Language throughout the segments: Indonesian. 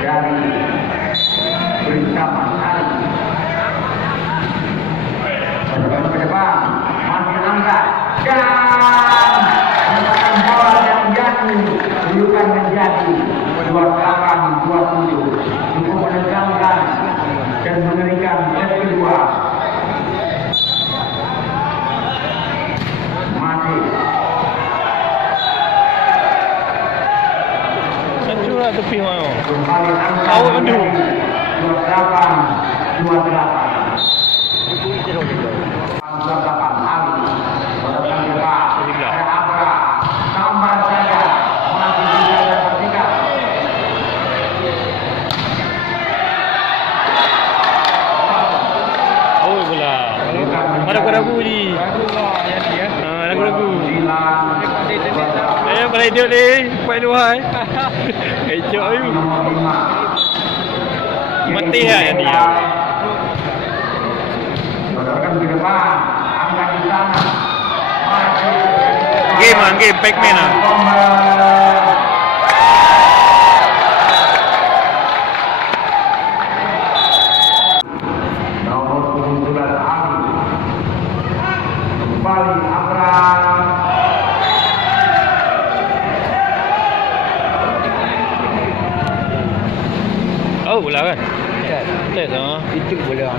dari Bersama Hari. Berjalan ke depan, masih angkat dan bola yang jatuh bukan menjadi 28-27, cukup menegangkan dan mengerikan set kedua. Masih Curah tepi mana? kembali angkat Awak mendung. 28 hari. Berjalan ke depan, ada Abra, tambah saja, masih bisa terpertikan. Awak pula. Ragu-ragu ni. Ragu-ragu. Balik dia ni. Pai dua. Ecok ayu. Mati lah yang dia. Berjalan ke depan, angkat di sana. Game Pac-Man lah. Nomor 17 Ali. Kembali Abraham. Oh, bola kan? Tak sama. Itu bola.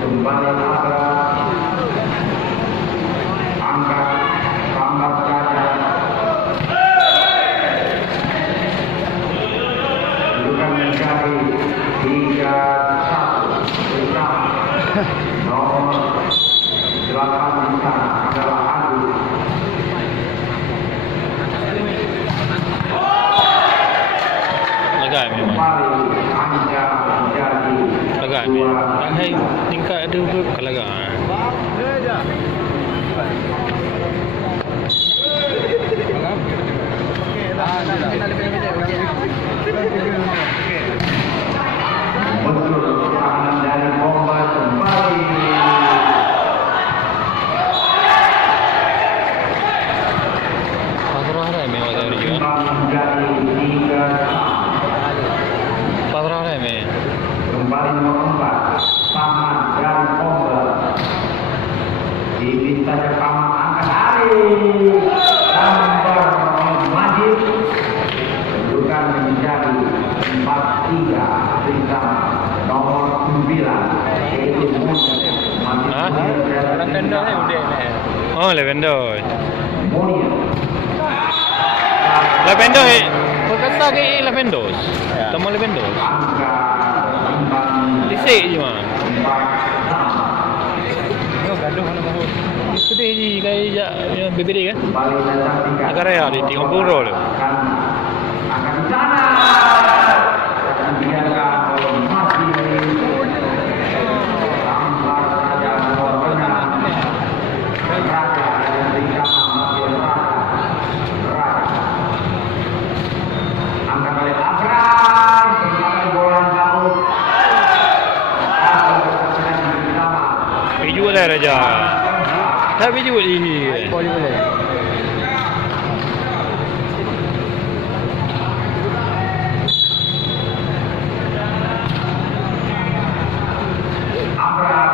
Kembali Abraham. Angkat tambah saja. Bukan menjadi 3-1 bersama. Nomor 8 di sana adalah Agus. Agak memang. Kembali Anja menjadi Agak memang. Hai, tingkat ada ke kalagak. Betul serangan dari Bomba kembali. Pasrah dah memang tadi juga. Kembali menjadi 3-1. Pasrah dah memang. Kembali nomor 4 Paman dari Bomba. Diminta ke Paman angkat hari. Gambar Majid. Bukan menjadi 4-3 bersama nomor 9 yaitu Munia. Ha? Lavender ni udah ni. Oh, Lavender. Munia. Lavender. Kau kata ke Lavender? Tama Lavender. Angka imbang Disik je mah. 4-sama. Kau gaduh mana bahu. Sedih je kayak yang BBD kan? Kembali datang tiga. Negara raya di Timur Puro tu. Akan di sana. Dan biarkan kalau masih sampai saja nomor benar. Raja yang berikan masih Raja. Angkat oleh Abram. Kembali bola baut. Biju dah Raja. Tak biju ni. Boleh. Abram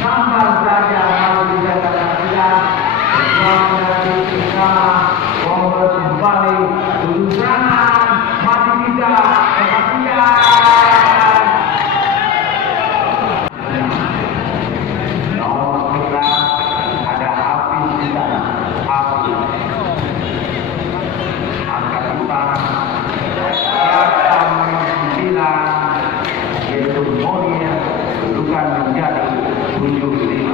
nambah saja kalau bisa tidak dari bersama Bomba kembali tujuh serangan masih bisa kepastian nomor 11 ada Hafiz di sana. Hafiz angkat utara siapa nomor 9 yaitu Monia bukan menjadi 75.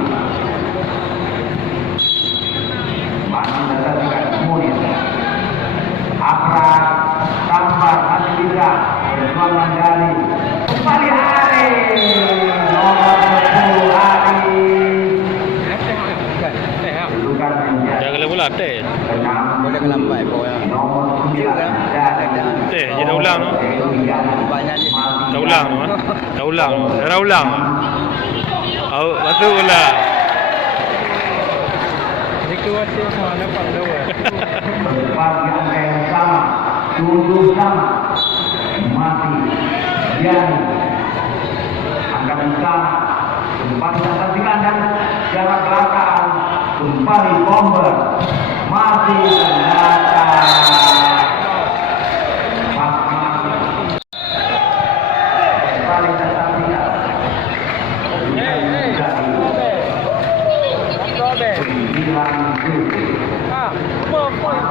Masih datangkan Monia. Abra tambah masih bisa perjuangan dari kembali Hari nomor 10 Hari bukan menjadi Dah kalau bola teh. 6. Boleh ke lambat bola. Nomor 9 dan Teh, je dah ulang tu. Banyak je. Dah ulang tu. Dah ulang. Dah ulang. Oh, masuk bola. Itu wasir mana pak dua. Bagi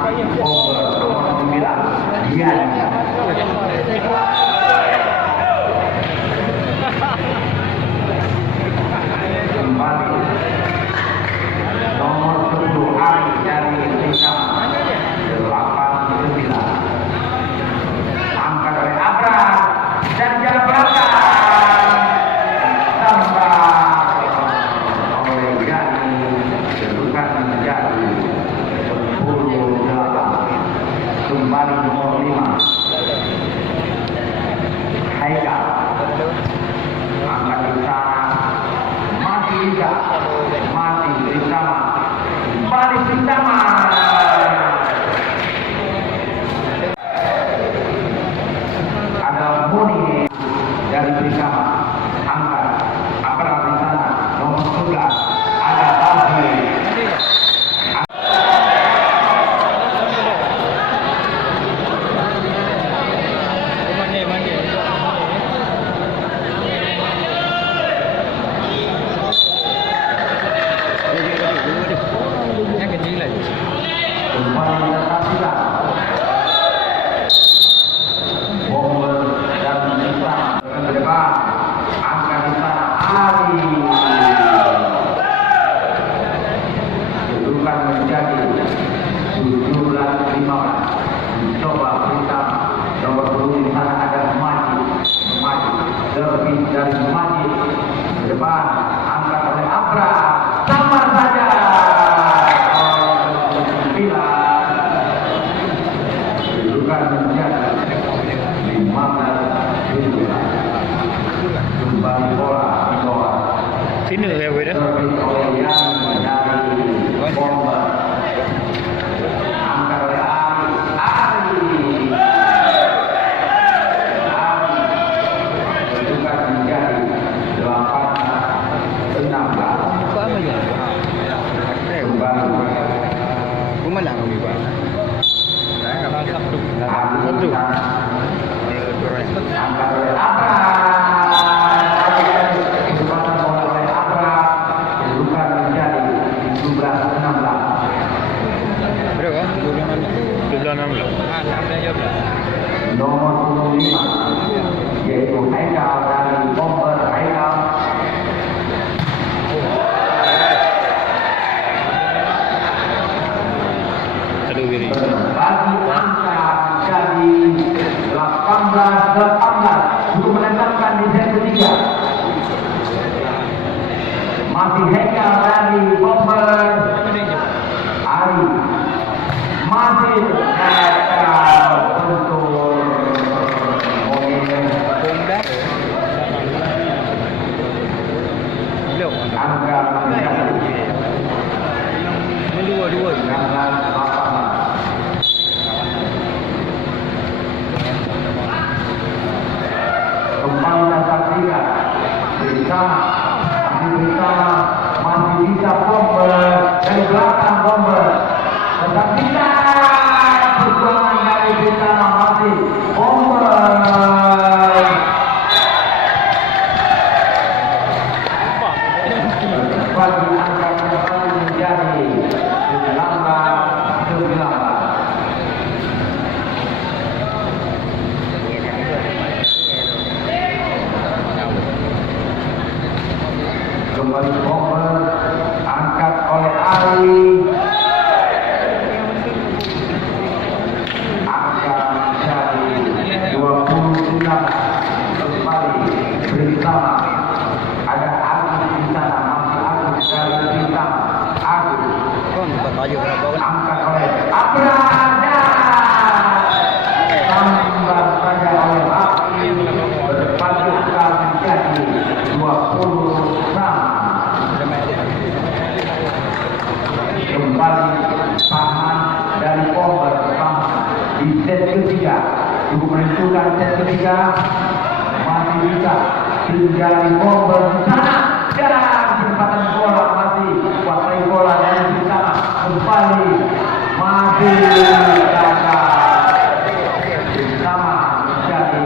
Bomber nomor 9 Dian. Kembali nomor 10 Ari dari Trisama 89. Angkat oleh Abra dan Jabraka tambah oleh Yani, kedudukan menjadi 10-8. Kembali nomor 5 Haikal, angkat di sana masih bisa, masih bersama, balik bersama. Ada Muni dari bersama, angkat apa di sana nomor 11 ada Alfi. Kembali tetap silang. Bomber dan kita ke depan. Angkat di sana Ari. Kedudukan menjadi 17-15. Mencoba bersama. Nomor 10 di sana ada Majid. Lebih dari Majid. Ke depan. Angkat oleh Abra. Sama saja. Kedudukan menjadi 15-17. Kembali bola di bawah. Sini saya beda. Servis oleh Yani dari Bomber. Angkat oleh Ari. Kedudukan menjadi 18-16. Kembali. Menang ni Pak. Saya kalah satu. Satu. Angkat oleh Abra. Kesempatan bola oleh Abra. Kedudukan menjadi 17-16. Berapa? 17-16. Ah, 16. Nomor 25 yaitu Haikal dari Bomber. Haikal Aduh ini. bagi angka jadi 18-18 untuk menetapkan di set ketiga. Masih Haikal dari Bomber. Ari masih Haikal untuk Bunda. Belum. angka menjadi Dua. 19-18. Kembali dan saksikan bersama, masih bisa Bomber dari belakang Bomber, tetap bisa perjuangan dari bersama masih Bomber. Bagi angka kembali menjadi 19-19. Kembali Bomber, angkat oleh Ari. Angka menjadi 29. Kembali bersama. Ada Agus di sana, masih Agus dari bintang. Agus Kon buat baju berapa? angkat oleh Abra. Tambah saja oleh Abdi. Berpasukan menjadi 20 sama. Kembali tahan dari Bomber di set ketiga. Untuk menentukan set ketiga masih bisa tinggali Bomber di sana dan kesempatan bola masih kuasai bola dari di sana kembali masih gagal sama menjadi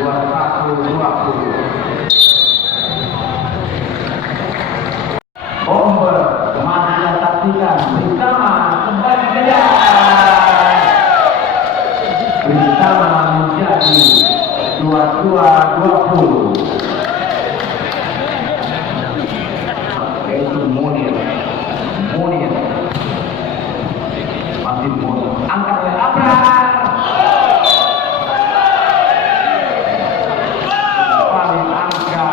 21-20. Bomber masih saksikan bersama kembali kejar. 22-20. Yaitu Munir. Masih Munir. Angkat oleh Abraham. Paling angka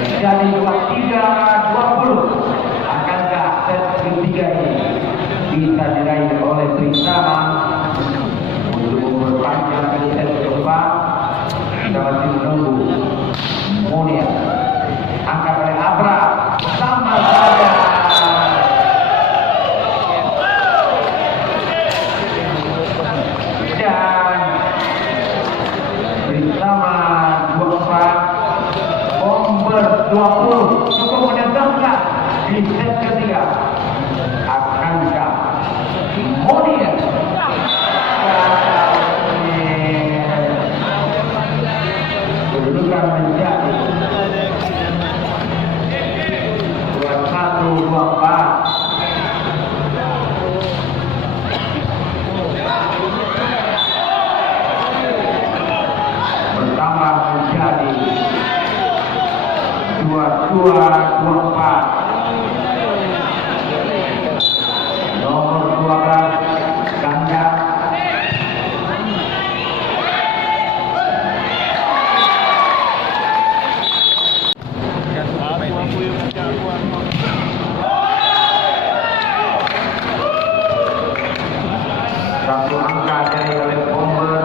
menjadi 23-20. Akankah set ketiga ini bisa diraih oleh Trisama untuk memperpanjang di set keempat? Kita masih menunggu. Munir angkat oleh Abraham, sama saja. Dan bersama 24, Bomber 20 cukup menentangkan di set ketiga. Akankah Munir kedudukan menjadi 21-24. Bertambah menjadi 22-24. Nomor 12 ganda satu angka dari oleh Bomber.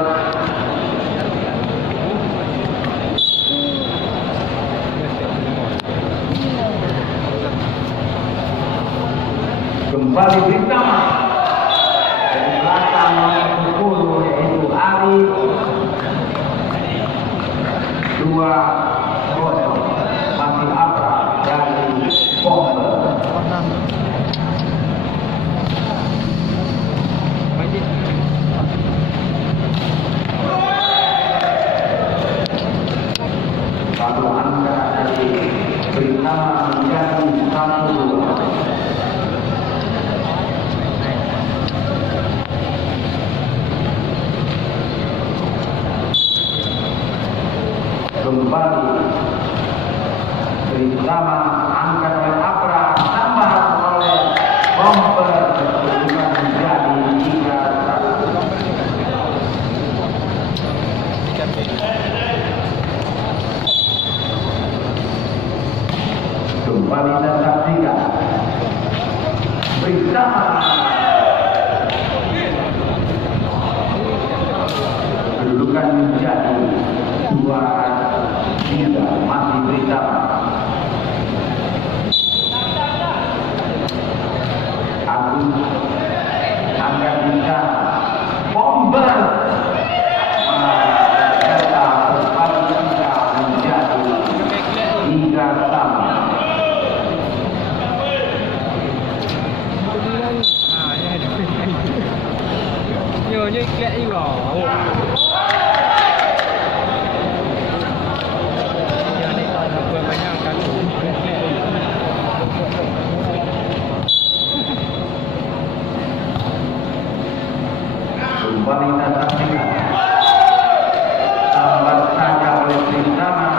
Kembali Bintama dari belakang nomor 10 yaitu Ali. 2-0 masih Abra dari Bomber. Satu angka dari Bintama menjadi 1-2. Kembali bersama angkat oleh Abra, tambah oleh Bomber, kedudukan menjadi 3-1. Kembali kita saksikan bersama kedudukan menjadi 2-3 masih bersama. Agus angkat bicara Bomber data berpadu kita menjadi 3-1. Nhiều như lẹ như bỏ. Kembali kita saksikan tambah saja oleh Trisama,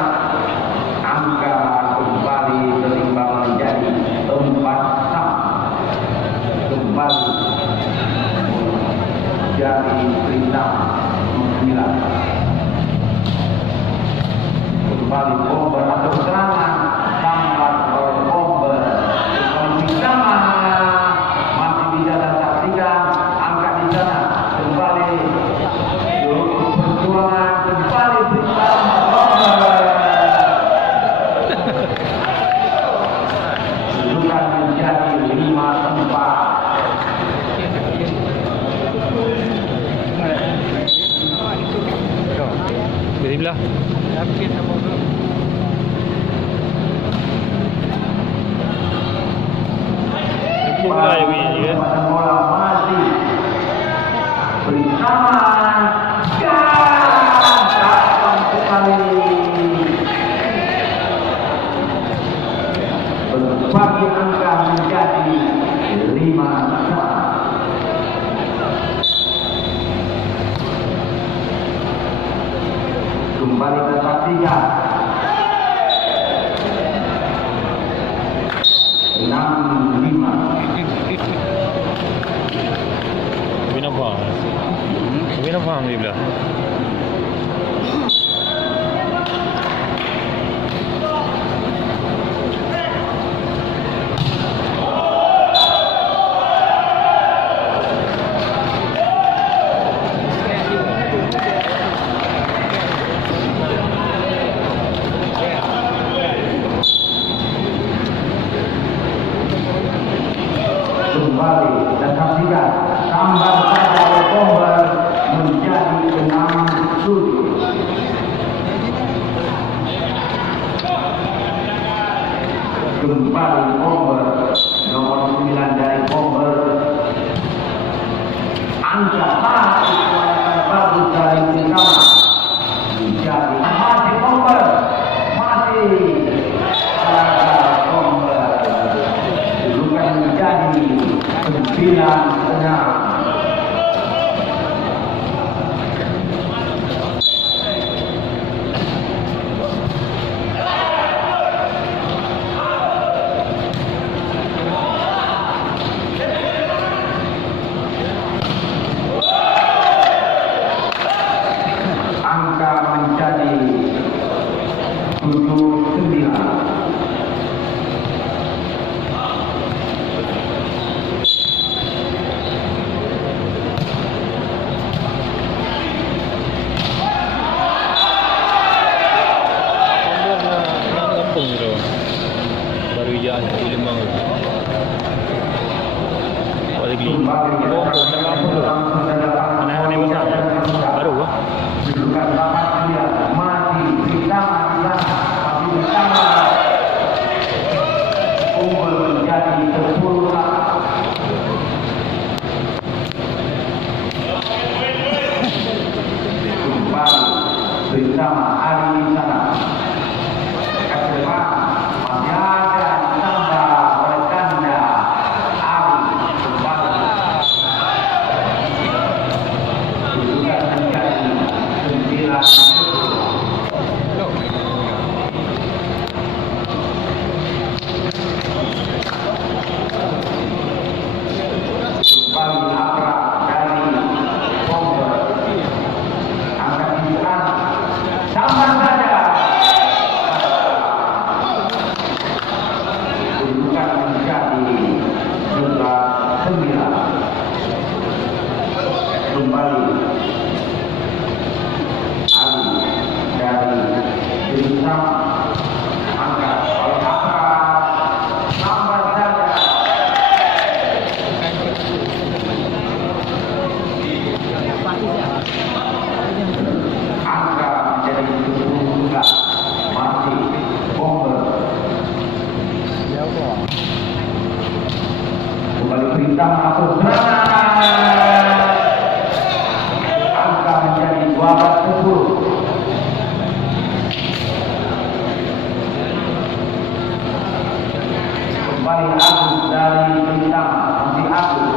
angka kembali berimbang menjadi 4-sama. Kembali jadi Trisama 9. Kembali Bomber atau serangan tambah oleh Bomber. Kembali Trisama masih bisa kita saksikan angka di sana. Kembali perjuangan, kembali bersama Bomber. Kedudukan menjadi 5-4. Bismillah. Mulai ya. Bola masih bersama datang sekali berbagi angka menjadi 5-1. kembali ke saksikan 6-5. Tapi nampak. Tapi nampak dia belah. Kembali dan saksikan tambah saja Bomber menjadi 6-7. Kembali Bomber nomor 9 dari Bomber, angka masih kebanyakan bagus dari Singkawa menjadi masih Bomber, masih Bomber bukan menjadi 9-6. Angka menjadi 7-9. Kampung tu. Baru ijaan di Lemang tu. Balik lagi. Kampung dah kampung tu. Anak-anak besar. Baru ah. Bukan dapat dia mati ditambah tapi ditambah umur menjadi 10. Kembali bersama hari di sana. Kedua masih ada ditambah oleh ganda hari kembali. Bukan menjadi 9. Kembali Abra dari Bomber, angkat hijrah sama saja bukan menjadi 9. Kembali Ali dari Bintang, angkat oleh Abra sama saja. Angka menjadi 10 masih Bomber. Kembali Bintang atau serangan. Angka menjadi 12-10. Kembali Agus dari Bintang, masih Agus.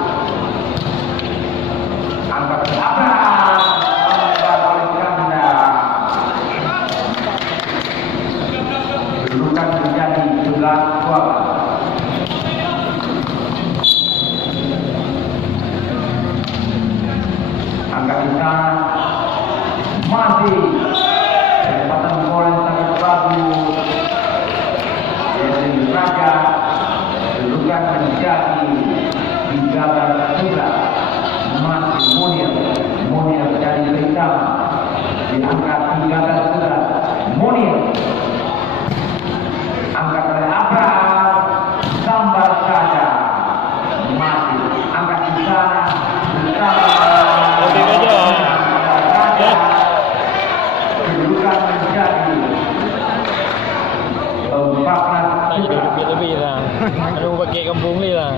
Angkat ke atas, angkat oleh ganda. Kedudukan menjadi 11-12. Angkat di sana masih kesempatan gol yang sangat bagus dari Raja. Kedudukan menjadi 13-11. Masih Munir dari Bintang diangkat 13-11. Munir angkat oleh Abraham, sambar saja masih angkat di sana bersama Okey saja. Ya. kedudukan menjadi 14. Lebih lah. Ada pakai kampung ni lah.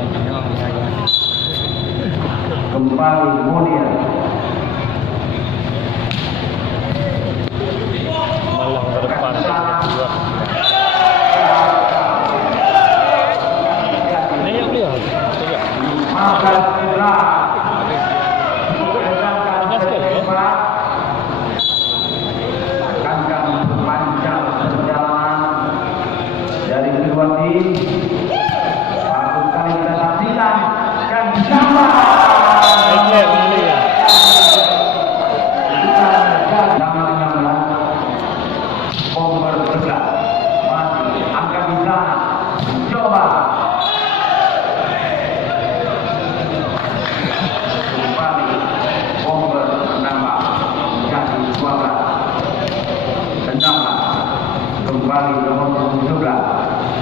Kembali Munir. Malang ke depan. Dua. Naik boleh lah. Sekejap. Makan berat. Gas ke? Angka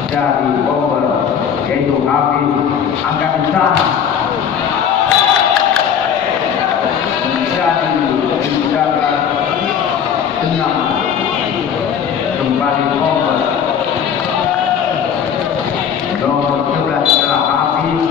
dari bomber yaitu Hafiz angkat di sana menjadi menjaga tenang kembali bomber nomor 11 adalah Hafiz.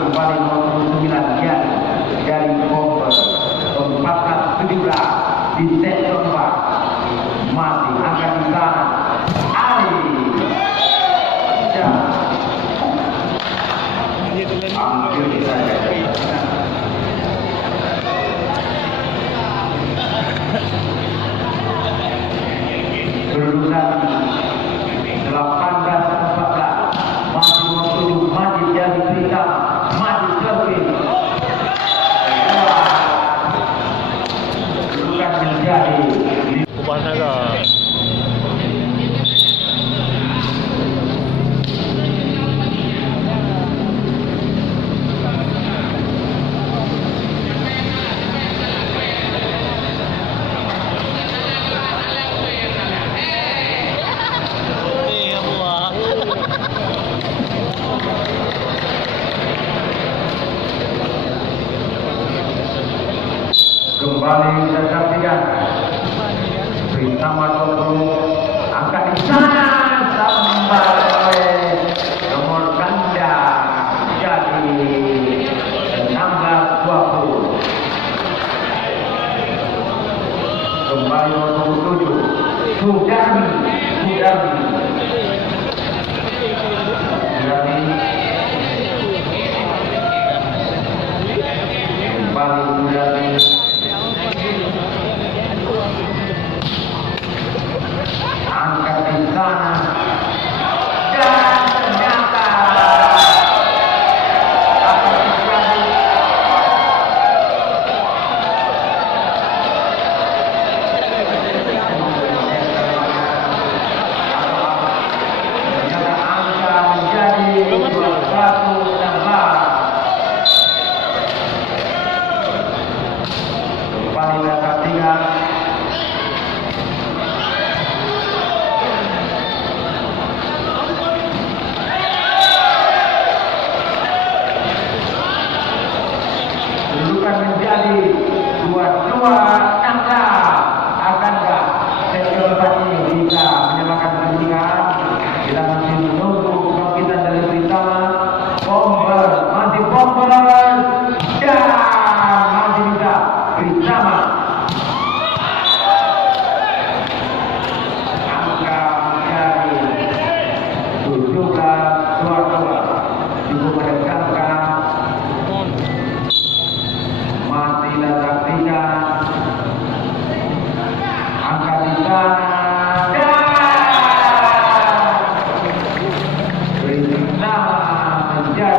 Kembali nomor 9 dari bomber tempatkan 17 di set keempat masih angkat di sana Ali hampir saja berulang 18-14 masih nomor 7 Majid jadi berita Majid Servis bukan menjadi Ubah naga. kembali kita saksikan bersama 20 angkat di sana sampai oleh nomor ganda jadi 16-20 kembali nomor 7 Sudarmi kembali Sudarmi angkat di sana dan ternyata apa terjadi ternyata angka menjadi 21-16 kembali ke saksikan menjadi 22-16 akankah set keempat ini bisa menyamakan pertandingan kita masih menunggu kebangkitan dari Britama bomber masih bomber dan masih bisa Britama angka menjadi 17-22 cukup menegangkan masih saksikan angkat di sana Britama menjadi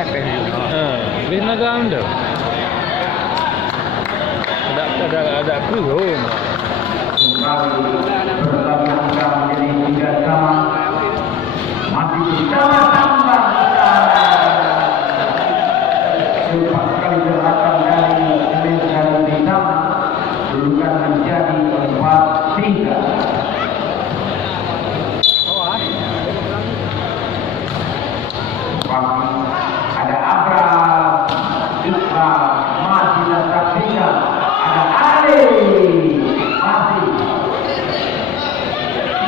Lepeh juga. Bina ganda. Ada kurung. Kembali bertambah angka menjadi 3 sama. Masih bersama-sama sempat kali gerakan dari Benjamin Bintang berubah menjadi 4-3. Ada Abra, Isra, masih dan saksikan. Ada Ali,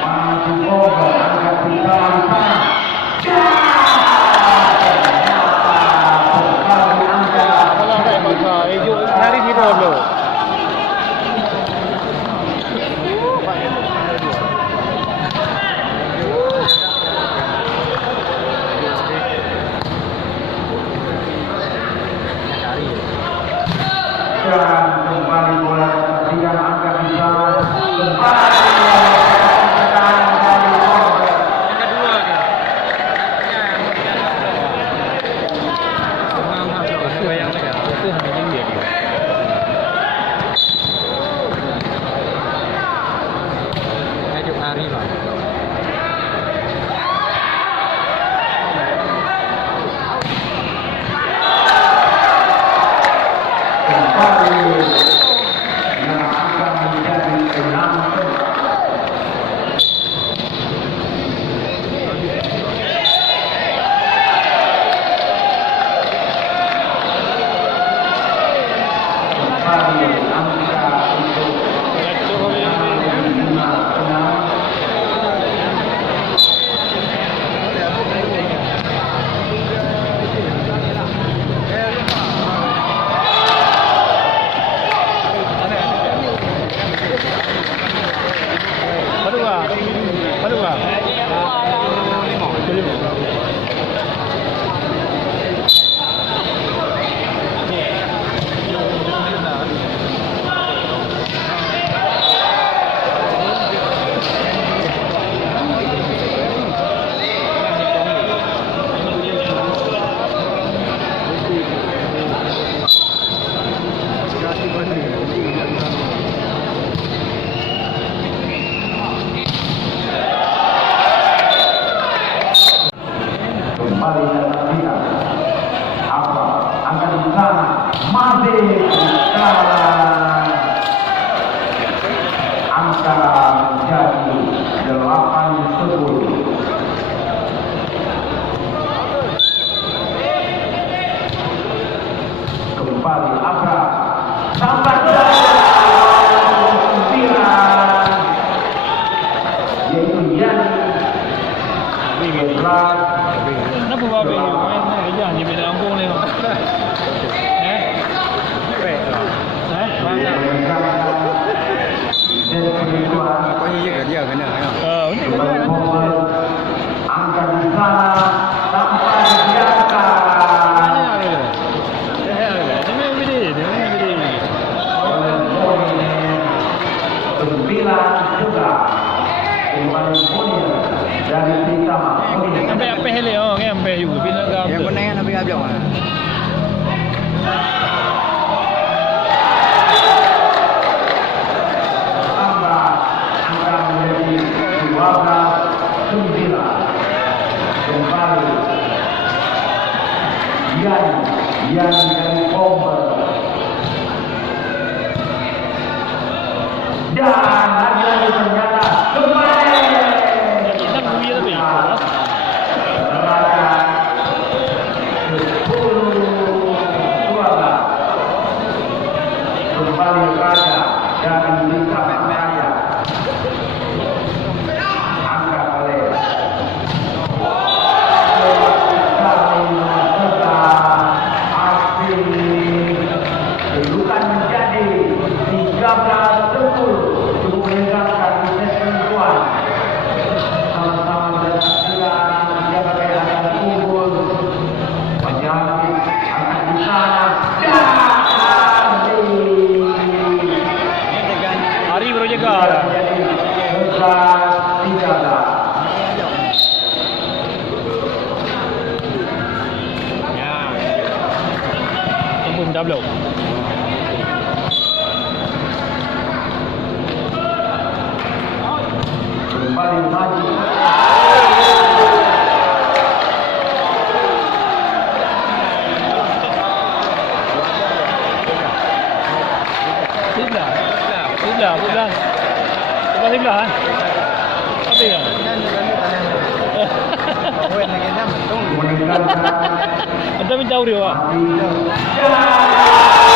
masih over, angkat di sana. Kalau tak pakai, hari ni dulu. Dan kembali bola tertinggal angkat di sana. Kembali dalam dia apa angkat di sana masih sekarang angka menjadi 8-10. Kembali Abra sampai yaitu Yani Kenapa babe main jangan di bidang kampung ni? Pokoknya dia kena. angkat di sana sampai dibiarkan. Sembilan juga kembali Munir dari Titama. Sampai apa hele oh kan sampai juga bina gam. Yang kena yang habis habis mana? Tambah angka menjadi 12-9. Kembali yang dari Bomber. Dan lagi-lagi ternyata kembali Kita bumi lebih. Raja 10-12. Kembali Raja dari Lisa Raya. Angkat oleh Salim Suka Asri double. Kembali maju. Sebelah. Sebelah. Sebelah. Apa ya? Kawan lagi enam. Tunggu. Meninggalkan Anda minta tahu dia, Pak. mati.